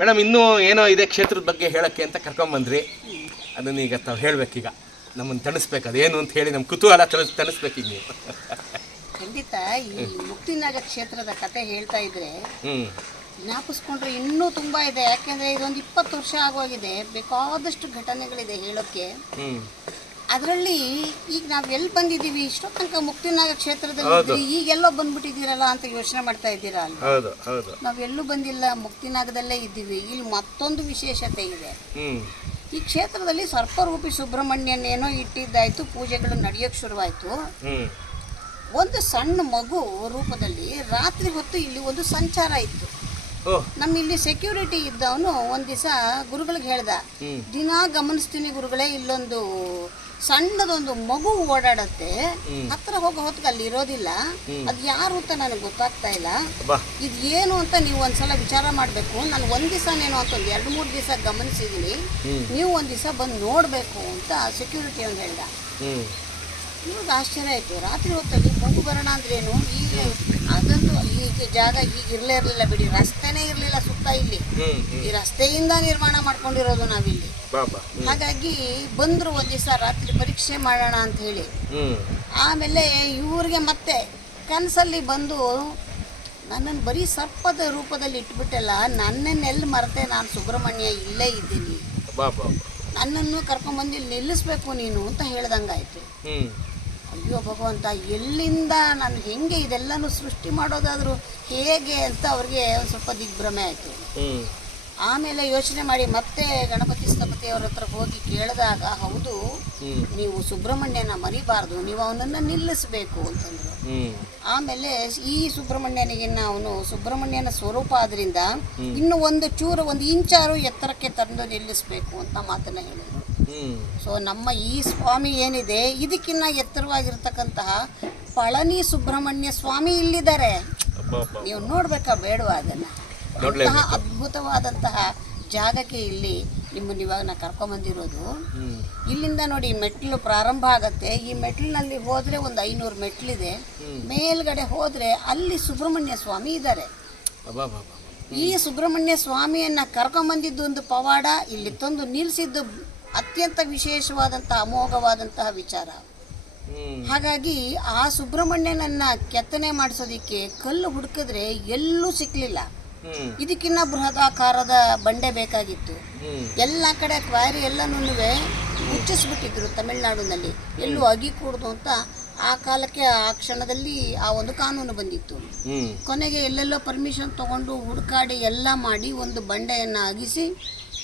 Madam ಇನ್ನೂ ಏನೋ ಇದೆ ಕ್ಷೇತ್ರದ ಬಗ್ಗೆ ಹೇಳೋಕ್ಕೆ ಅಂತ ಕರ್ಕೊಂಬಂದ್ರಿ. ಅದನ್ನ ಈಗ ತಾವು ಹೇಳಬೇಕೀಗ. ನಮ್ಮನ್ನು ತಣಿಸ್ಬೇಕು ಅದೇನು ಅಂತ ಹೇಳಿ ನಮ್ಮ ಕುತೂಹಲ ತಣಿಸ್ ತಣಿಸ್ಬೇಕೀಗ ನೀವು. ಖಂಡಿತ ಈ ಮುಕ್ತಿನಾಗ ಕ್ಷೇತ್ರದ ಕತೆ ಹೇಳ್ತಾ ಇದ್ರೆ ಜ್ಞಾಪಿಸ್ಕೊಂಡ್ರೆ ಇನ್ನೂ ತುಂಬಾ ಇದೆ. ಯಾಕೆಂದ್ರೆ ಇದೊಂದು ಇಪ್ಪತ್ತು ವರ್ಷ ಆಗೋಗಿದೆ. ಬೇಕಾದಷ್ಟು ಘಟನೆಗಳಿದೆ ಹೇಳೋಕ್ಕೆ. ಅದರಲ್ಲಿ ಈಗ ನಾವು ಎಲ್ಲಿ ಬಂದಿದ್ದೀವಿ ಇಷ್ಟೋ ತನಕ ಮುಕ್ತಿನಾಗ ಕ್ಷೇತ್ರದಲ್ಲಿ ಈಗ ಎಲ್ಲೋ ಬಂದ್ಬಿಟ್ಟಿದ್ದೀರಲ್ಲ ಅಂತ ಯೋಚನೆ ಮಾಡ್ತಾ ಇದ್ದೀರಾ ಅಲ್ಲಿ ಹೌದು ಹೌದು. ನಾವೆಲ್ಲೂ ಬಂದಿಲ್ಲ ಮುಕ್ತಿನಾಗದಲ್ಲೇ ಇದ್ದೀವಿ. ಇಲ್ಲಿ ಮತ್ತೊಂದು ವಿಶೇಷತೆ ಇದೆ. ಈ ಕ್ಷೇತ್ರದಲ್ಲಿ ಸರ್ಪರೂಪಿ ಸುಬ್ರಹ್ಮಣ್ಯನೇನೋ ಇಟ್ಟಿದ್ದಾಯ್ತು ಪೂಜೆಗಳು ನಡೆಯೋಕ್ಕೆ ಶುರುವಾಯಿತು. ಒಂದು ಸಣ್ಣ ಮಗು ರೂಪದಲ್ಲಿ ರಾತ್ರಿ ಹೊತ್ತು ಇಲ್ಲಿ ಒಂದು ಸಂಚಾರ ಇತ್ತು. ನಮ್ ನಮ್ಮ ಇಲ್ಲಿ ಸೆಕ್ಯೂರಿಟಿ ಇದ್ದವನು ಒಂದು ದಿವಸ ಗುರುಗಳಿಗೆ ಹೇಳ್ದ ದಿನ ದಿನಾ ಗಮನಿಸ್ತೀನಿ ಗುರುಗಳೇ ಇಲ್ಲೊಂದು ಸಣ್ಣದೊಂದು ಮಗು ಓಡಾಡತ್ತೆ. ಹತ್ರ ಹೋಗೋ ಹೊತ್ತಿಗೆ ಅಲ್ಲಿ ಇರೋದಿಲ್ಲ. ಅದು ಯಾರು ಅಂತ ನನಗೆ ಗೊತ್ತಾಗ್ತಾ ಇಲ್ಲ. ಇದ್ ಏನು ಅಂತ ನೀವು ಒಂದ್ಸಲ ವಿಚಾರ ಮಾಡಬೇಕು. ನಾನು ಒಂದು ದಿವಸನೇನೋ ಅಂತ ಒಂದು ಎರಡು ಮೂರು ದಿವಸ ಗಮನಿಸಿದೀನಿ. ನೀವು ಒಂದ್ ದಿವಸ ಬಂದು ನೋಡಬೇಕು ಅಂತ ಸೆಕ್ಯೂರಿಟಿ ಅಂತ ಹೇಳ್ದ. ಇವಾಗ ಆಶ್ಚರ್ಯ ಆಯಿತು. ರಾತ್ರಿ ಹೊತ್ತಲ್ಲಿ ಮಗು ಬರೋಣ ಅಂದ್ರೇನು? ಈಗ ಅದಂತೂ ಈಗ ಜಾಗ ಈಗ ಇರಲೇ ಇರಲಿಲ್ಲ ಬಿಡಿ. ರಸ್ತೆನೇ ಇರಲಿಲ್ಲ. ಈ ರಸ್ತೆಯಿಂದ ನಿರ್ಮಾಣ ಮಾಡ್ಕೊಂಡಿರೋದು ನಾವಿಲ್ಲಿ. ಹಾಗಾಗಿ ಬಂದ್ರು ಒಂದ್ ದಿವಸ ರಾತ್ರಿ ಪರೀಕ್ಷೆ ಮಾಡೋಣ ಅಂತ ಹೇಳಿ. ಆಮೇಲೆ ಇವ್ರಿಗೆ ಮತ್ತೆ ಕನಸಲ್ಲಿ ಬಂದು ನನ್ನನ್ನು ಬರೀ ಸರ್ಪದ ರೂಪದಲ್ಲಿ ಇಟ್ಬಿಟ್ಟಲ್ಲ ನನ್ನನ್ನೆಲ್ಲಿ ಮರೆತೆ ನಾನು ಸುಬ್ರಹ್ಮಣ್ಯ ಇಲ್ಲೇ ಇದ್ದೀನಿ. ನನ್ನನ್ನು ಕರ್ಕೊಂಬಂದು ಇಲ್ಲಿ ನಿಲ್ಲಿಸ್ಬೇಕು ನೀನು ಅಂತ ಹೇಳ್ದಂಗಾಯ್ತು. ಅಯ್ಯೋ ಭಗವಂತ ಎಲ್ಲಿಂದ ನಾನು ಹೆಂಗೆ ಇದೆಲ್ಲನೂ ಸೃಷ್ಟಿ ಮಾಡೋದಾದರೂ ಹೇಗೆ ಅಂತ ಅವ್ರಿಗೆ ಒಂದು ಸ್ವಲ್ಪ ದಿಗ್ಭ್ರಮೆ ಆಯಿತು. ಆಮೇಲೆ ಯೋಚನೆ ಮಾಡಿ ಮತ್ತೆ ಗಣಪತಿ ಸ್ಥಪತಿ ಅವ್ರ ಹತ್ರ ಹೋಗಿ ಕೇಳಿದಾಗ ಹೌದು ನೀವು ಸುಬ್ರಹ್ಮಣ್ಯನ ಮರಿಬಾರ್ದು ನೀವು ಅವನನ್ನು ನಿಲ್ಲಿಸಬೇಕು ಅಂತಂದ್ರು. ಆಮೇಲೆ ಈ ಸುಬ್ರಹ್ಮಣ್ಯನಿಗಿನ್ನ ಅವನು ಸುಬ್ರಹ್ಮಣ್ಯನ ಸ್ವರೂಪ ಆದ್ರಿಂದ ಇನ್ನು ಒಂದು ಚೂರು ಒಂದು ಇಂಚಾರು ಎತ್ತರಕ್ಕೆ ತಂದು ನಿಲ್ಲಿಸಬೇಕು ಅಂತ ಮಾತನ್ನ ಹೇಳಿದರು. ಸೊ ನಮ್ಮ ಈ ಸ್ವಾಮಿ ಏನಿದೆ ಇದಕ್ಕಿನ್ನ ಎತ್ತರವಾಗಿರ್ತಕ್ಕಂತಹ ಪಳನಿ ಸುಬ್ರಹ್ಮಣ್ಯ ಸ್ವಾಮಿ ಇಲ್ಲಿದ್ದಾರೆ. ನೀವು ನೋಡ್ಬೇಕಾ ಬೇಡವಾ ಅದನ್ನ. ಅಂತಹ ಅದ್ಭುತವಾದಂತಹ ಜಾಗಕ್ಕೆ ಇಲ್ಲಿ ನಿಮ್ಮನ್ನು ಇವಾಗ ನಾ ಕರ್ಕೊಂಬಂದಿರೋದು ಇಲ್ಲಿಂದ ನೋಡಿ ಮೆಟ್ಲು ಪ್ರಾರಂಭ ಆಗತ್ತೆ. ಈ ಮೆಟ್ಲಿನಲ್ಲಿ ಹೋದ್ರೆ ಒಂದು ಐನೂರು ಮೆಟ್ಲಿದೆ ಮೇಲ್ಗಡೆ ಹೋದ್ರೆ ಅಲ್ಲಿ ಸುಬ್ರಹ್ಮಣ್ಯ ಸ್ವಾಮಿ ಇದ್ದಾರೆ. ಈ ಸುಬ್ರಹ್ಮಣ್ಯ ಸ್ವಾಮಿಯನ್ನ ಕರ್ಕೊಂಬಂದಿದ್ದು ಒಂದು ಪವಾಡ ಇಲ್ಲಿ ತಂದು ನಿಲ್ಲಿಸಿದ್ದು ಅತ್ಯಂತ ವಿಶೇಷವಾದಂತಹ ಅಮೋಘವಾದಂತಹ ವಿಚಾರ. ಹಾಗಾಗಿ ಆ ಸುಬ್ರಹ್ಮಣ್ಯನನ್ನ ಕೆತ್ತನೆ ಮಾಡಿಸೋದಿಕ್ಕೆ ಕಲ್ಲು ಹುಡುಕಿದ್ರೆ ಎಲ್ಲೂ ಸಿಕ್ಕಲಿಲ್ಲ ಇದಕ್ಕಿನ್ನ ಬೃಹದಾಕಾರದ ಬಂಡೆ ಬೇಕಾಗಿತ್ತು. ಎಲ್ಲ ಕಡೆ ಕ್ವಾರಿ ಎಲ್ಲನೂ ಮುಚ್ಚಿಸ್ಬಿಟ್ಟಿದ್ರು ತಮಿಳ್ನಾಡಿನಲ್ಲಿ. ಎಲ್ಲೂ ಅಗಿ ಕೂಡ್ದು ಅಂತ ಆ ಕಾಲಕ್ಕೆ ಆ ಕ್ಷಣದಲ್ಲಿ ಆ ಒಂದು ಕಾನೂನು ಬಂದಿತ್ತು. ಕೊನೆಗೆ ಎಲ್ಲೆಲ್ಲೋ ಪರ್ಮಿಷನ್ ತಗೊಂಡು ಹುಡುಕಾಡಿ ಎಲ್ಲ ಮಾಡಿ ಒಂದು ಬಂಡೆಯನ್ನು ಅಗಿಸಿ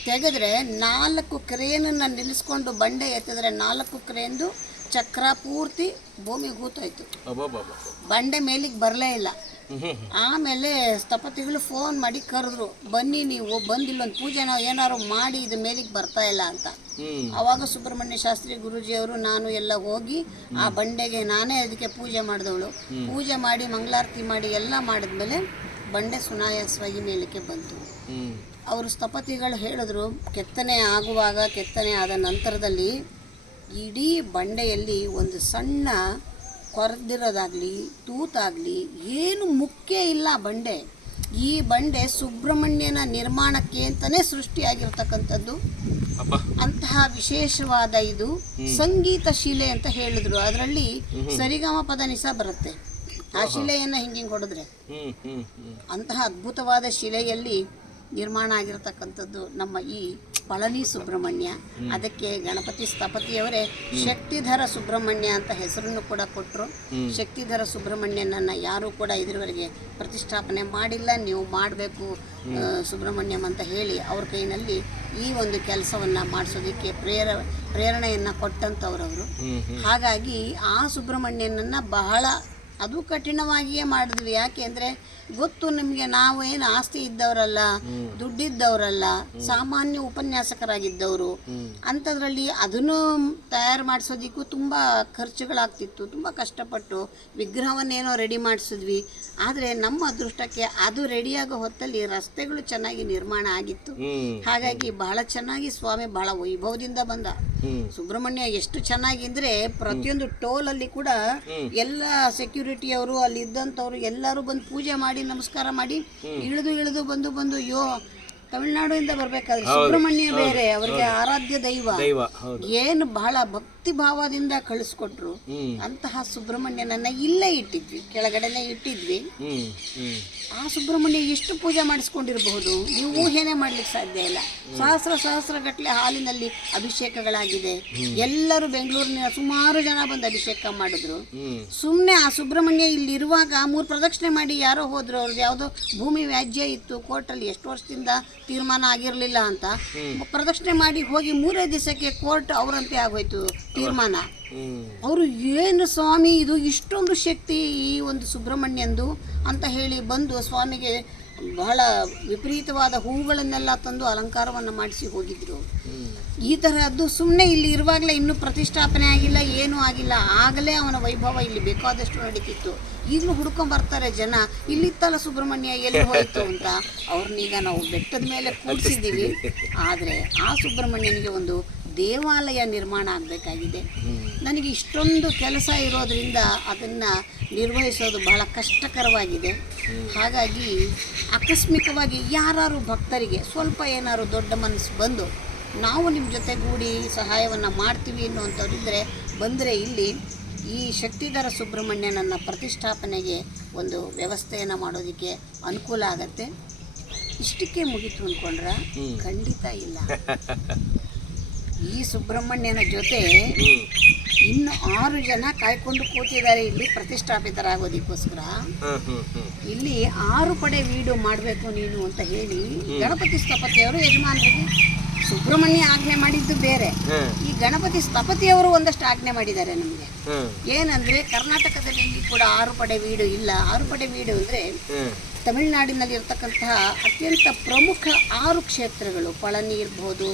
ತೆಗೆದ್ರೆ ನಾಲ್ಕು ಕ್ರೇನನ್ನು ನಿಲ್ಲಿಸ್ಕೊಂಡು ಬಂಡೆ ಎತ್ತಿದ್ರೆ ನಾಲ್ಕು ಕ್ರೇನ್ದು ಚಕ್ರ ಪೂರ್ತಿ ಭೂಮಿ ಹೂತೋಯ್ತು ಬಂಡೆ ಮೇಲಿಗೆ ಬರಲೇ ಇಲ್ಲ. ಆಮೇಲೆ ಸ್ಥಪತಿಗಳು ಫೋನ್ ಮಾಡಿ ಕರೆದ್ರು ಬನ್ನಿ ನೀವು ಬಂದು ಇಲ್ಲೊಂದು ಪೂಜೆ ನಾವು ಏನಾದ್ರು ಮಾಡಿ ಇದು ಮೇಲಿಗೆ ಬರ್ತಾ ಇಲ್ಲ ಅಂತ. ಅವಾಗ ಸುಬ್ರಹ್ಮಣ್ಯ ಶಾಸ್ತ್ರಿ ಗುರೂಜಿಯವರು ನಾನು ಎಲ್ಲ ಹೋಗಿ ಆ ಬಂಡೆಗೆ ನಾನೇ ಅದಕ್ಕೆ ಪೂಜೆ ಮಾಡಿದವಳು. ಪೂಜೆ ಮಾಡಿ ಮಂಗಳಾರತಿ ಮಾಡಿ ಎಲ್ಲ ಮಾಡಿದ್ಮೇಲೆ ಬಂಡೆ ಸುನಾಯಾಸವಾಗಿ ಮೇಲಕ್ಕೆ ಬಂತು. ಅವರು ಸ್ಥಪತಿಗಳು ಹೇಳಿದ್ರು ಕೆತ್ತನೆ ಆಗುವಾಗ ಕೆತ್ತನೆ ಆದ ನಂತರದಲ್ಲಿ ಇಡೀ ಬಂಡೆಯಲ್ಲಿ ಒಂದು ಸಣ್ಣ ಕೊರೆದಿರೋದಾಗಲಿ ತೂತಾಗಲಿ ಏನು ಮುಖ್ಯ ಇಲ್ಲ ಬಂಡೆ. ಈ ಬಂಡೆ ಸುಬ್ರಹ್ಮಣ್ಯನ ನಿರ್ಮಾಣಕ್ಕೆ ಅಂತಲೇ ಸೃಷ್ಟಿಯಾಗಿರ್ತಕ್ಕಂಥದ್ದು. ಅಂತಹ ವಿಶೇಷವಾದ ಇದು ಸಂಗೀತ ಶಿಲೆ ಅಂತ ಹೇಳಿದ್ರು. ಅದರಲ್ಲಿ ಸರಿಗಮ ಪದ ನಿಸ ಬರುತ್ತೆ. ಆ ಶಿಲೆಯನ್ನು ಹಿಂಗಿಂಗ್ ಹೊಡೆದ್ರೆ. ಅಂತಹ ಅದ್ಭುತವಾದ ಶಿಲೆಯಲ್ಲಿ ನಿರ್ಮಾಣ ಆಗಿರತಕ್ಕಂಥದ್ದು ನಮ್ಮ ಈ ಪಳನಿ ಸುಬ್ರಹ್ಮಣ್ಯ. ಅದಕ್ಕೆ ಗಣಪತಿ ಸ್ಥಪತಿಯವರೇ ಶಕ್ತಿಧರ ಸುಬ್ರಹ್ಮಣ್ಯ ಅಂತ ಹೆಸರನ್ನು ಕೂಡ ಕೊಟ್ಟರು ಶಕ್ತಿಧರ ಸುಬ್ರಹ್ಮಣ್ಯನನ್ನು ಯಾರೂ ಕೂಡ ಇದುವರೆಗೆ ಪ್ರತಿಷ್ಠಾಪನೆ ಮಾಡಿಲ್ಲ. ನೀವು ಮಾಡಬೇಕು ಸುಬ್ರಹ್ಮಣ್ಯಂ ಅಂತ ಹೇಳಿ ಅವ್ರ ಕೈನಲ್ಲಿ ಈ ಒಂದು ಕೆಲಸವನ್ನು ಮಾಡಿಸೋದಕ್ಕೆ ಪ್ರೇರ ಪ್ರೇರಣೆಯನ್ನು ಕೊಟ್ಟಂಥವ್ರವರು ಹಾಗಾಗಿ ಆ ಸುಬ್ರಹ್ಮಣ್ಯನನ್ನು ಬಹಳ ಅದು ಕಠಿಣವಾಗಿಯೇ ಮಾಡಿದ್ವಿ. ಯಾಕೆ ಅಂದರೆ ಗೊತ್ತು ನಿಮಗೆ ನಾವು ಏನು ಆಸ್ತಿ ಇದ್ದವರಲ್ಲ ದುಡ್ಡಿದ್ದವರಲ್ಲ ಸಾಮಾನ್ಯ ಉಪನ್ಯಾಸಕರಾಗಿದ್ದವರು. ಅಂಥದ್ರಲ್ಲಿ ಅದನ್ನು ತಯಾರು ಮಾಡಿಸೋದಕ್ಕೂ ತುಂಬ ಖರ್ಚುಗಳಾಗ್ತಿತ್ತು ತುಂಬ ಕಷ್ಟಪಟ್ಟು ವಿಗ್ರಹವನ್ನೇನೋ ರೆಡಿ ಮಾಡಿಸಿದ್ವಿ. ಆದರೆ ನಮ್ಮ ಅದೃಷ್ಟಕ್ಕೆ ಅದು ರೆಡಿಯಾಗೋ ಹೊತ್ತಲ್ಲಿ ರಸ್ತೆಗಳು ಚೆನ್ನಾಗಿ ನಿರ್ಮಾಣ ಆಗಿತ್ತು. ಹಾಗಾಗಿ ಬಹಳ ಚೆನ್ನಾಗಿ ಸ್ವಾಮಿ ಬಹಳ ವೈಭವದಿಂದ ಬಂದ. ಸುಬ್ರಹ್ಮಣ್ಯ ಎಷ್ಟು ಚೆನ್ನಾಗಿದ್ರೆ ಪ್ರತಿಯೊಂದು ಟೋಲ್ ಅಲ್ಲಿ ಕೂಡ ಎಲ್ಲ ಸೆಕ್ಯೂರಿಟಿ ಅವರು ಅಲ್ಲಿ ಇದ್ದಂಥವ್ರು ಎಲ್ಲರೂ ಬಂದು ಪೂಜೆ ಮಾಡಿ ನಮಸ್ಕಾರ ಮಾಡಿ ಇಳಿದು ಇಳಿದು ಬಂದು ಬಂದು ಯೋ ತಮಿಳ್ನಾಡಿಂದ ಬರ್ಬೇಕಾದ್ರೆ ಸುಬ್ರಹ್ಮಣ್ಯ ಬೇರೆ ಅವರಿಗೆ ಆರಾಧ್ಯ ದೈವ. ಏನು ಬಹಳ ಭಕ್ತಿ ಭಾವದಿಂದ ಕಳಿಸ್ಕೊಟ್ರು ಅಂತಹ ಸುಬ್ರಹ್ಮಣ್ಯನನ್ನ ಇಲ್ಲೇ ಇಟ್ಟಿದ್ವಿ ಕೆಳಗಡೆನೆ ಇಟ್ಟಿದ್ವಿ. ಆ ಸುಬ್ರಹ್ಮಣ್ಯ ಎಷ್ಟು ಪೂಜೆ ಮಾಡಿಸ್ಕೊಂಡಿರಬಹುದು? ನೀವು ಊಹೆನೆ ಮಾಡ್ಲಿಕ್ಕೆ ಸಾಧ್ಯ ಇಲ್ಲ. ಸಹಸ್ರ ಸಹಸ್ರ ಗಟ್ಟಲೆ ಹಾಲಿನಲ್ಲಿ ಅಭಿಷೇಕಗಳಾಗಿದೆ. ಎಲ್ಲರೂ ಬೆಂಗಳೂರಿನ ಸುಮಾರು ಜನ ಬಂದು ಅಭಿಷೇಕ ಮಾಡಿದ್ರು. ಸುಮ್ಮನೆ ಆ ಸುಬ್ರಹ್ಮಣ್ಯ ಇಲ್ಲಿ ಇರುವಾಗ ಮೂರು ಪ್ರದಕ್ಷಿಣೆ ಮಾಡಿ ಯಾರೋ ಹೋದ್ರು ಅವ್ರದ್ದು ಯಾವುದೋ ಭೂಮಿ ವ್ಯಾಜ್ಯ ಇತ್ತು ಕೋರ್ಟಲ್ಲಿ ಎಷ್ಟು ವರ್ಷದಿಂದ ತೀರ್ಮಾನ ಆಗಿರಲಿಲ್ಲ ಅಂತ. ಪ್ರದಕ್ಷಿಣೆ ಮಾಡಿ ಹೋಗಿ ಮೂರೇ ದಿವಸಕ್ಕೆ ಕೋರ್ಟ್ ಅವರಂತೆ ಆಗೋಯ್ತು ತೀರ್ಮಾನ. ಅವರು ಏನು ಸ್ವಾಮಿ ಇದು ಇಷ್ಟೊಂದು ಶಕ್ತಿ ಈ ಒಂದು ಸುಬ್ರಹ್ಮಣ್ಯಂದು ಅಂತ ಹೇಳಿ ಬಂದು ಸ್ವಾಮಿಗೆ ಬಹಳ ವಿಪರೀತವಾದ ಹೂಗಳನ್ನೆಲ್ಲ ತಂದು ಅಲಂಕಾರವನ್ನು ಮಾಡಿಸಿ ಹೋಗಿದ್ರು ಈ ತರಹದ್ದು ಸುಮ್ಮನೆ ಇಲ್ಲಿ ಇರುವಾಗಲೇ ಇನ್ನೂ ಪ್ರತಿಷ್ಠಾಪನೆ ಆಗಿಲ್ಲ ಏನೂ ಆಗಿಲ್ಲ. ಆಗಲೇ ಅವನ ವೈಭವ ಇಲ್ಲಿ ಬೇಕಾದಷ್ಟು ನಡೀತಿತ್ತು. ಈಗಲೂ ಹುಡ್ಕೊಂಡ್ ಬರ್ತಾರೆ ಜನ. ಇಲ್ಲಿತ್ತಲ್ಲ ಸುಬ್ರಹ್ಮಣ್ಯ ಎಲ್ಲಿ ಹೋಯಿತು ಅಂತ. ಅವ್ರನ್ನೀಗ ನಾವು ಬೆಟ್ಟದ ಮೇಲೆ ಕೂಡಿಸಿದ್ದೀವಿ ಆದರೆ ಆ ಸುಬ್ರಹ್ಮಣ್ಯನಿಗೆ ಒಂದು ದೇವಾಲಯ ನಿರ್ಮಾಣ ಆಗಬೇಕಾಗಿದೆ. ನನಗೆ ಇಷ್ಟೊಂದು ಕೆಲಸ ಇರೋದ್ರಿಂದ ಅದನ್ನು ನಿರ್ವಹಿಸೋದು ಬಹಳ ಕಷ್ಟಕರವಾಗಿದೆ. ಹಾಗಾಗಿ ಆಕಸ್ಮಿಕವಾಗಿ ಯಾರು ಭಕ್ತರಿಗೆ ಸ್ವಲ್ಪ ಏನಾದ್ರು ದೊಡ್ಡ ಮನಸ್ಸು ಬಂದು ನಾವು ನಿಮ್ಮ ಜೊತೆಗೂಡಿ ಸಹಾಯವನ್ನು ಮಾಡ್ತೀವಿ ಅನ್ನುವಂಥವ್ರಿದ್ದರೆ ಬಂದರೆ ಇಲ್ಲಿ ಈ ಶಕ್ತಿಧರ ಸುಬ್ರಹ್ಮಣ್ಯನನ್ನ ಪ್ರತಿಷ್ಠಾಪನೆಗೆ ಒಂದು ವ್ಯವಸ್ಥೆಯನ್ನು ಮಾಡೋದಕ್ಕೆ ಅನುಕೂಲ ಆಗತ್ತೆ. ಇಷ್ಟಕ್ಕೆ ಮುಗಿತು ಅಂದ್ಕೊಂಡ್ರ ಖಂಡಿತ ಇಲ್ಲ. ಈ ಸುಬ್ರಹ್ಮಣ್ಯನ ಜೊತೆ ಇನ್ನು ಆರು ಜನ ಕಾಯ್ಕೊಂಡು ಕೂತಿದ್ದಾರೆ. ಇಲ್ಲಿ ಪ್ರತಿಷ್ಠಾಪಿತರಾಗೋದಕ್ಕೋಸ್ಕರ. ಇಲ್ಲಿ ಆರು ಪಡೆ ವೀಡು ಮಾಡಬೇಕು ನೀನು ಅಂತ ಹೇಳಿ ಗಣಪತಿ ಸ್ಥಪತಿಯವರು ಯಜಮಾನರಿಗೆ ಸುಬ್ರಹ್ಮಣ್ಯ ಆಜ್ಞೆ ಮಾಡಿದ್ದು ಬೇರೆ. ಈ ಗಣಪತಿ ಸ್ಥಪತಿಯವರು ಒಂದಷ್ಟು ಆಜ್ಞೆ ಮಾಡಿದ್ದಾರೆ ನಮಗೆ. ಏನಂದ್ರೆ ಕರ್ನಾಟಕದಲ್ಲಿ ಇಲ್ಲಿ ಕೂಡ ಆರು ಪಡೆ ವೀಡು ಇಲ್ಲ. ಆರು ಪಡೆ ವೀಡು ಅಂದ್ರೆ ತಮಿಳುನಾಡಿನಲ್ಲಿ ಇರತಕ್ಕಂತಹ ಅತ್ಯಂತ ಪ್ರಮುಖ ಆರು ಕ್ಷೇತ್ರಗಳು. ಪಳನಿ ಇರ್ಬೋದು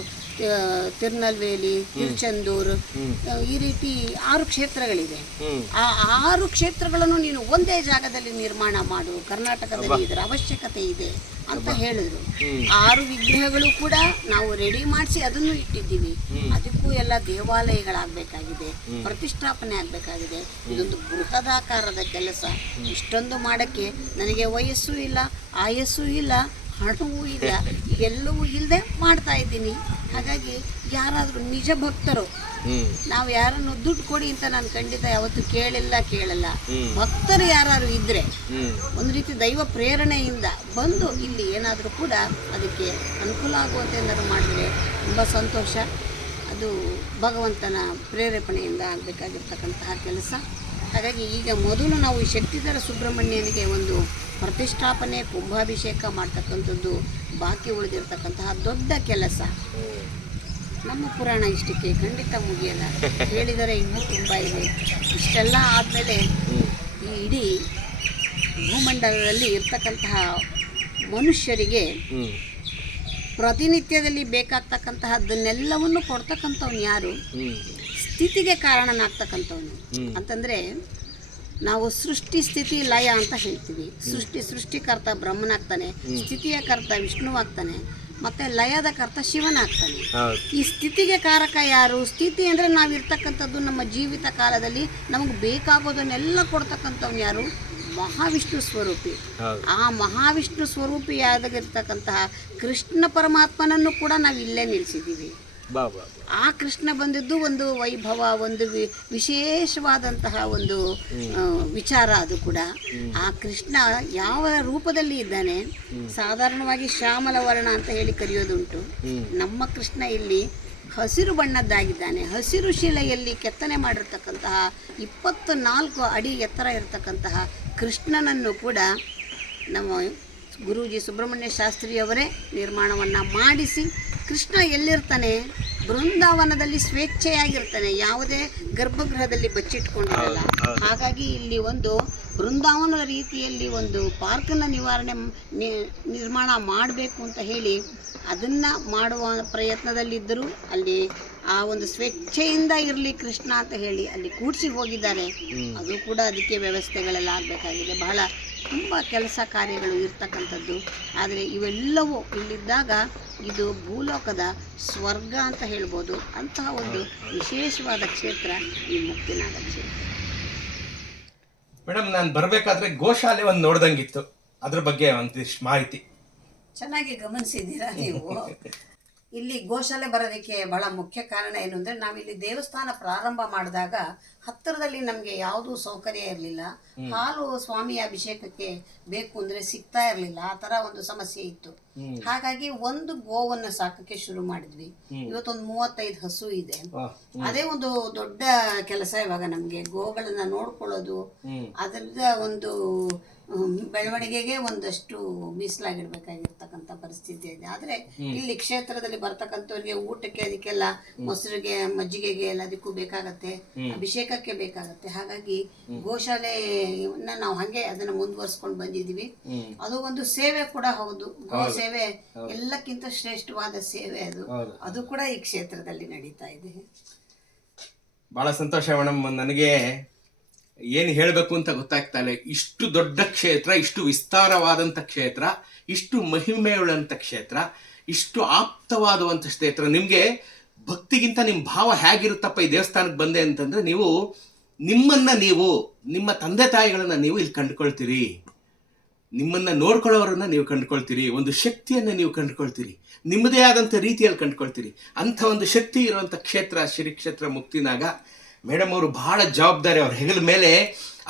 ತಿರುನಲ್ವೇಲಿ ತಿರುಚೆಂದೂರು ಈ ರೀತಿ ಆರು ಕ್ಷೇತ್ರಗಳಿವೆ ಆ ಆರು ಕ್ಷೇತ್ರಗಳನ್ನು ನೀನು ಒಂದೇ ಜಾಗದಲ್ಲಿ ನಿರ್ಮಾಣ ಮಾಡು. ಕರ್ನಾಟಕದಲ್ಲಿ ಇದರ ಅವಶ್ಯಕತೆ ಇದೆ ಅಂತ ಹೇಳಿದ್ರು. ಆರು ವಿಗ್ರಹಗಳು ಕೂಡ ನಾವು ರೆಡಿ ಮಾಡಿಸಿ ಅದನ್ನು ಇಟ್ಟಿದ್ದೀವಿ. ಅದಕ್ಕೂ ಎಲ್ಲ ದೇವಾಲಯಗಳಾಗಬೇಕಾಗಿದೆ ಪ್ರತಿಷ್ಠಾಪನೆ ಆಗಬೇಕಾಗಿದೆ. ಇದೊಂದು ಬೃಹದಾಕಾರದ ಕೆಲಸ. ಇಷ್ಟೊಂದು ಮಾಡೋಕ್ಕೆ ನನಗೆ ವಯಸ್ಸು ಇಲ್ಲ ಆಯಸ್ಸೂ ಇಲ್ಲ. ಹಣವೂ ಇಲ್ಲ ಎಲ್ಲವೂ ಇಲ್ಲದೆ ಮಾಡ್ತಾ ಇದ್ದೀನಿ. ಹಾಗಾಗಿ ಯಾರಾದರೂ ನಿಜ ಭಕ್ತರು ನಾವು ಯಾರನ್ನು ದುಡ್ಡು ಕೊಡಿ ಅಂತ ನಾನು ಖಂಡಿತ ಯಾವತ್ತು ಕೇಳಿಲ್ಲ ಕೇಳಲ್ಲ. ಭಕ್ತರು ಯಾರು ಇದ್ರೆ ಒಂದು ರೀತಿ ದೈವ ಪ್ರೇರಣೆಯಿಂದ ಬಂದು ಇಲ್ಲಿ ಏನಾದರೂ ಕೂಡ ಅದಕ್ಕೆ ಅನುಕೂಲ ಆಗುವಂತೆ ಏನಾದ್ರು ಮಾಡಿದ್ರೆ ತುಂಬ ಸಂತೋಷ. ಅದು ಭಗವಂತನ ಪ್ರೇರೇಪಣೆಯಿಂದ ಆಗಬೇಕಾಗಿರ್ತಕ್ಕಂತಹ ಕೆಲಸ. ಹಾಗಾಗಿ ಈಗ ಮೊದಲು ನಾವು ಈ ಶಕ್ತಿಧರ ಸುಬ್ರಹ್ಮಣ್ಯನಿಗೆ ಒಂದು ಪ್ರತಿಷ್ಠಾಪನೆ, ಕುಂಭಾಭಿಷೇಕ ಮಾಡ್ತಕ್ಕಂಥದ್ದು ಬಾಕಿ ಉಳಿದಿರ್ತಕ್ಕಂತಹ ದೊಡ್ಡ ಕೆಲಸ. ನಮ್ಮ ಪುರಾಣ ಇಷ್ಟಕ್ಕೆ ಖಂಡಿತ ಮುಗಿಯಲ್ಲ. ಹೇಳಿದರೆ ಇನ್ನೂ ತುಂಬ ಇದೆ. ಇಷ್ಟೆಲ್ಲ ಆದಮೇಲೆ ಈ ಇಡೀ ಭೂಮಂಡಲದಲ್ಲಿ ಇರ್ತಕ್ಕಂತಹ ಮನುಷ್ಯರಿಗೆ ಪ್ರತಿನಿತ್ಯದಲ್ಲಿ ಬೇಕಾಗ್ತಕ್ಕಂತಹದ್ದನ್ನೆಲ್ಲವನ್ನು ಕೊಡ್ತಕ್ಕಂಥವ್ನು ಯಾರು? ಸ್ಥಿತಿಗೆ ಕಾರಣನಾಗ್ತಕ್ಕಂಥವನು. ಅಂತಂದರೆ ನಾವು ಸೃಷ್ಟಿ ಸ್ಥಿತಿ ಲಯ ಅಂತ ಹೇಳ್ತೀವಿ. ಸೃಷ್ಟಿ ಸೃಷ್ಟಿಕರ್ತ ಬ್ರಹ್ಮನಾಗ್ತಾನೆ ಸ್ಥಿತಿಯ ಕರ್ತ ವಿಷ್ಣುವಾಗ್ತಾನೆ ಮತ್ತೆ ಲಯದ ಕರ್ತ ಶಿವನಾಗ್ತಾನೆ. ಈ ಸ್ಥಿತಿಗೆ ಕಾರಕ ಯಾರು? ಸ್ಥಿತಿ ಅಂದರೆ ನಾವಿರ್ತಕ್ಕಂಥದ್ದು ನಮ್ಮ ಜೀವಿತ ಕಾಲದಲ್ಲಿ ನಮಗೆ ಬೇಕಾಗೋದನ್ನೆಲ್ಲ ಕೊಡ್ತಕ್ಕಂಥವ್ನು ಯಾರು? ಮಹಾವಿಷ್ಣು ಸ್ವರೂಪಿ. ಆ ಮಹಾವಿಷ್ಣು ಸ್ವರೂಪಿಯಾಗಿರ್ತಕ್ಕಂತಹ ಕೃಷ್ಣ ಪರಮಾತ್ಮನನ್ನು ಕೂಡ ನಾವು ಇಲ್ಲೇ ನಿಲ್ಲಿಸಿದ್ದೀವಿ ಆ ಕೃಷ್ಣ ಬಂದಿದ್ದು ಒಂದು ವೈಭವ ಒಂದು ವಿಶೇಷವಾದಂತಹ ಒಂದು ವಿಚಾರ ಅದು ಕೂಡ. ಆ ಕೃಷ್ಣ ಯಾವ ರೂಪದಲ್ಲಿ ಇದ್ದಾನೆ? ಸಾಧಾರಣವಾಗಿ ಶ್ಯಾಮಲ ವರ್ಣ ಅಂತ ಹೇಳಿ ಕರೆಯೋದುಂಟು. ನಮ್ಮ ಕೃಷ್ಣ ಇಲ್ಲಿ ಹಸಿರು ಬಣ್ಣದ್ದಾಗಿದ್ದಾನೆ. ಹಸಿರು ಶಿಲೆಯಲ್ಲಿ ಕೆತ್ತನೆ ಮಾಡಿರ್ತಕ್ಕಂತಹ ಇಪ್ಪತ್ತು ನಾಲ್ಕು ಅಡಿ ಎತ್ತರ ಇರತಕ್ಕಂತಹ ಕೃಷ್ಣನನ್ನು ಕೂಡ ನಮ್ಮ ಗುರೂಜಿ ಸುಬ್ರಹ್ಮಣ್ಯ ಶಾಸ್ತ್ರಿಯವರೇ ನಿರ್ಮಾಣವನ್ನು ಮಾಡಿಸಿ ಕೃಷ್ಣ ಎಲ್ಲಿರ್ತಾನೆ? ಬೃಂದಾವನದಲ್ಲಿ ಸ್ವೇಚ್ಛೆಯಾಗಿರ್ತಾನೆ. ಯಾವುದೇ ಗರ್ಭಗೃಹದಲ್ಲಿ ಬಚ್ಚಿಟ್ಕೊಂಡಿರಲ್ಲ. ಹಾಗಾಗಿ ಇಲ್ಲಿ ಒಂದು ಬೃಂದಾವನ ರೀತಿಯಲ್ಲಿ ಒಂದು ಪಾರ್ಕನ್ನು ನಿವಾರಣೆ ನಿರ್ಮಾಣ ಮಾಡಬೇಕು ಅಂತ ಹೇಳಿ ಅದನ್ನು ಮಾಡುವ ಪ್ರಯತ್ನದಲ್ಲಿದ್ದರೂ ಅಲ್ಲಿ ಆ ಒಂದು ಸ್ವೇಚ್ಛೆಯಿಂದ ಇರಲಿ ಕೃಷ್ಣ ಅಂತ ಹೇಳಿ ಅಲ್ಲಿ ಕೂಡಿಸಿ ಹೋಗಿದ್ದಾರೆ. ಅದು ಕೂಡ ಅದಕ್ಕೆ ವ್ಯವಸ್ಥೆಗಳೆಲ್ಲ ಆಗಬೇಕಾಗಿದೆ. ಬಹಳ ತುಂಬ ಕೆಲಸ ಕಾರ್ಯಗಳು ಇರ್ತಕ್ಕಂಥದ್ದು. ಆದರೆ ಇವೆಲ್ಲವೂ ಇಲ್ಲಿದ್ದಾಗ ಇದು ಭೂಲೋಕದ ಸ್ವರ್ಗ ಅಂತ ಹೇಳ್ಬೋದು. ಅಂತಹ ಒಂದು ವಿಶೇಷವಾದ ಕ್ಷೇತ್ರ ಈ ಮುಕ್ತಿನಾಥ ಕ್ಷೇತ್ರ. ಮೇಡಮ್ ನಾನು ಬರಬೇಕಾದ್ರೆ ಗೋಶಾಲೆ ಒಂದು ನೋಡ್ದಂಗಿತ್ತು. ಅದ್ರ ಬಗ್ಗೆ ಒಂದಿಷ್ಟು ಮಾಹಿತಿ. ಚೆನ್ನಾಗಿ ಗಮನಿಸಿದ್ದೀರಾ ನೀವು? ಇಲ್ಲಿ ಗೋಶಾಲೆ ಬರೋದಕ್ಕೆ ಬಹಳ ಮುಖ್ಯ ಕಾರಣ ಏನು ಅಂದರೆ ನಾವಿಲ್ಲಿ ದೇವಸ್ಥಾನ ಪ್ರಾರಂಭ ಮಾಡಿದಾಗ ಹತ್ತಿರದಲ್ಲಿ ನಮಗೆ ಯಾವುದೂ ಸೌಕರ್ಯ ಇರಲಿಲ್ಲ. ಹಾಲು ಸ್ವಾಮಿಯ ಅಭಿಷೇಕಕ್ಕೆ ಬೇಕು ಅಂದರೆ ಸಿಗ್ತಾ ಇರಲಿಲ್ಲ. ಆ ಥರ ಒಂದು ಸಮಸ್ಯೆ ಇತ್ತು. ಹಾಗಾಗಿ ಒಂದು ಗೋವನ್ನು ಸಾಕಕ್ಕೆ ಶುರು ಮಾಡಿದ್ವಿ. ಇವತ್ತೊಂದು ಮೂವತ್ತೈದು ಹಸು ಇದೆ. ಅದೇ ಒಂದು ದೊಡ್ಡ ಕೆಲಸ ಇವಾಗ ನಮಗೆ. ಗೋಗಳನ್ನ ನೋಡ್ಕೊಳ್ಳೋದು ಅದರದ ಒಂದು ಬೆಳವಣಿಗೆಗೆ ಒಂದಷ್ಟು ಮೀಸಲಾಗಿಡ್ಬೇಕಾಗಿರ್ತಕ್ಕಂಥ ಪರಿಸ್ಥಿತಿ ಇದೆ. ಆದ್ರೆ ಇಲ್ಲಿ ಕ್ಷೇತ್ರದಲ್ಲಿ ಬರ್ತಕ್ಕಂಥವ್ರಿಗೆ ಊಟಕ್ಕೆ ಅದಕ್ಕೆಲ್ಲ ಮೊಸರಿಗೆ ಮಜ್ಜಿಗೆಗೆ ಎಲ್ಲದಕ್ಕೂ ಬೇಕಾಗತ್ತೆ ಅಭಿಷೇಕಕ್ಕೆ ಬೇಕಾಗತ್ತೆ. ಹಾಗಾಗಿ ಗೋಶಾಲೆಯನ್ನ ನಾವು ಹಂಗೆ ಅದನ್ನ ಮುಂದುವರ್ಸ್ಕೊಂಡು ಬಂದಿದೀವಿ ಅದು ಒಂದು ಸೇವೆ ಕೂಡ ಹೌದು. ಗೋ ಸೇವೆ ಎಲ್ಲಕ್ಕಿಂತ ಶ್ರೇಷ್ಠವಾದ ಸೇವೆ ಅದು. ಅದು ಕೂಡ ಈ ಕ್ಷೇತ್ರದಲ್ಲಿ ನಡೀತಾ ಇದೆ. ಬಹಳ ಸಂತೋಷ ಮೇಡಮ್. ನನಗೆ ಏನು ಹೇಳಬೇಕು ಅಂತ ಗೊತ್ತಾಗ್ತಾ ಇಲ್ಲ ಇಷ್ಟು ದೊಡ್ಡ ಕ್ಷೇತ್ರ, ಇಷ್ಟು ವಿಸ್ತಾರವಾದಂಥ ಕ್ಷೇತ್ರ, ಇಷ್ಟು ಮಹಿಮೆಯುಳ್ಳಂಥ ಕ್ಷೇತ್ರ, ಇಷ್ಟು ಆಪ್ತವಾದಂಥ ಕ್ಷೇತ್ರ. ನಿಮಗೆ ಭಕ್ತಿಗಿಂತ ನಿಮ್ಮ ಭಾವ ಹೇಗಿರುತ್ತಪ್ಪ ಈ ದೇವಸ್ಥಾನಕ್ಕೆ ಬಂದೆ ಅಂತಂದ್ರೆ ನೀವು ನಿಮ್ಮನ್ನ ನೀವು, ನಿಮ್ಮ ತಂದೆ ತಾಯಿಗಳನ್ನು ನೀವು ಇಲ್ಲಿ ಕಂಡುಕೊಳ್ತೀರಿ. ನಿಮ್ಮನ್ನ ನೋಡ್ಕೊಳ್ಳೋರನ್ನ ನೀವು ಕಂಡುಕೊಳ್ತೀರಿ. ಒಂದು ಶಕ್ತಿಯನ್ನ ನೀವು ಕಂಡುಕೊಳ್ತೀರಿ. ನಿಮ್ಮದೇ ಆದಂಥ ರೀತಿಯಲ್ಲಿ ಕಂಡುಕೊಳ್ತೀರಿ. ಅಂಥ ಒಂದು ಶಕ್ತಿ ಇರುವಂಥ ಕ್ಷೇತ್ರ ಶ್ರೀ ಕ್ಷೇತ್ರ ಮುಕ್ತಿನಾಗ ಮೇಡಮ್ ಅವರು ಬಹಳ ಜವಾಬ್ದಾರಿ, ಅವ್ರ ಹೆಗಲ ಮೇಲೆ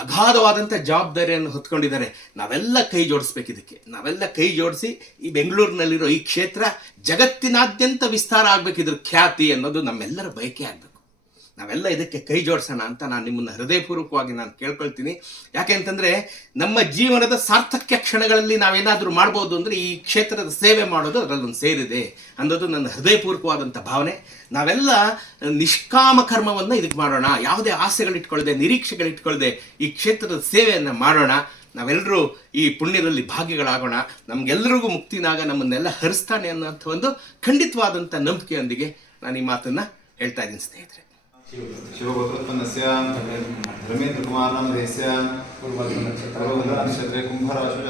ಅಗಾಧವಾದಂಥ ಜವಾಬ್ದಾರಿಯನ್ನು ಹೊತ್ಕೊಂಡಿದ್ದಾರೆ. ನಾವೆಲ್ಲ ಕೈ ಜೋಡಿಸ್ಬೇಕು ಇದಕ್ಕೆ. ನಾವೆಲ್ಲ ಕೈ ಜೋಡಿಸಿ ಈ ಬೆಂಗಳೂರಿನಲ್ಲಿರೋ ಈ ಕ್ಷೇತ್ರ ಜಗತ್ತಿನಾದ್ಯಂತ ವಿಸ್ತಾರ ಆಗ್ಬೇಕಿದ್ರು ಖ್ಯಾತಿ ಅನ್ನೋದು ನಮ್ಮೆಲ್ಲರ ಬಯಕೆ ಆಗಬೇಕು. ನಾವೆಲ್ಲ ಇದಕ್ಕೆ ಕೈ ಜೋಡಿಸೋಣ ಅಂತ ನಾನು ನಿಮ್ಮನ್ನು ಹೃದಯಪೂರ್ವಕವಾಗಿ ನಾನು ಕೇಳ್ಕೊಳ್ತೀನಿ. ಯಾಕೆ ಅಂತಂದ್ರೆ ನಮ್ಮ ಜೀವನದ ಸಾರ್ಥಕ್ಯ ಕ್ಷಣಗಳಲ್ಲಿ ನಾವೇನಾದರೂ ಮಾಡ್ಬೋದು ಅಂದರೆ ಈ ಕ್ಷೇತ್ರದ ಸೇವೆ ಮಾಡೋದು ಅದರಲ್ಲೊಂದು ಸೇರಿದೆ ಅನ್ನೋದು ನನ್ನ ಹೃದಯಪೂರ್ವಕವಾದಂಥ ಭಾವನೆ. ನಾವೆಲ್ಲ ನಿಷ್ಕಾಮ ಕರ್ಮವನ್ನು ಇದಕ್ಕೆ ಮಾಡೋಣ. ಯಾವುದೇ ಆಸೆಗಳಿಟ್ಕೊಳ್ಳದೆ ನಿರೀಕ್ಷೆಗಳಿಟ್ಕೊಳ್ಳದೆ ಈ ಕ್ಷೇತ್ರದ ಸೇವೆಯನ್ನು ಮಾಡೋಣ. ನಾವೆಲ್ಲರೂ ಈ ಪುಣ್ಯದಲ್ಲಿ ಭಾಗಿಗಳಾಗೋಣ. ನಮಗೆಲ್ಲರಿಗೂ ಮುಕ್ತಿನಾಗ ನಮ್ಮನ್ನೆಲ್ಲ ಹರಿಸ್ತಾನೆ ಅನ್ನೋಂಥ ಒಂದು ಖಂಡಿತವಾದಂಥ ನಂಬಿಕೆಯೊಂದಿಗೆ ನಾನು ಈ ಮಾತನ್ನು ಹೇಳ್ತಾ ಇದ್ದೀನಿ ಸ್ನೇಹಿತರೆ. शिवगोत्रोत्पन्नस्य धर्मेन्द्रकुमारनामधेयस्य पूर्वभद्रनक्षत्रे कुम्भराशौ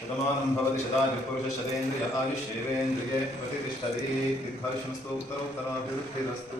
शतमानं भवति शतायुपुरुषशतेन्द्रिय आयुष्येवेन्द्रिये प्रतिष्ठति दीर्घायुष्यमस्तु उत्तरोत्तराभिवृद्धिरस्तु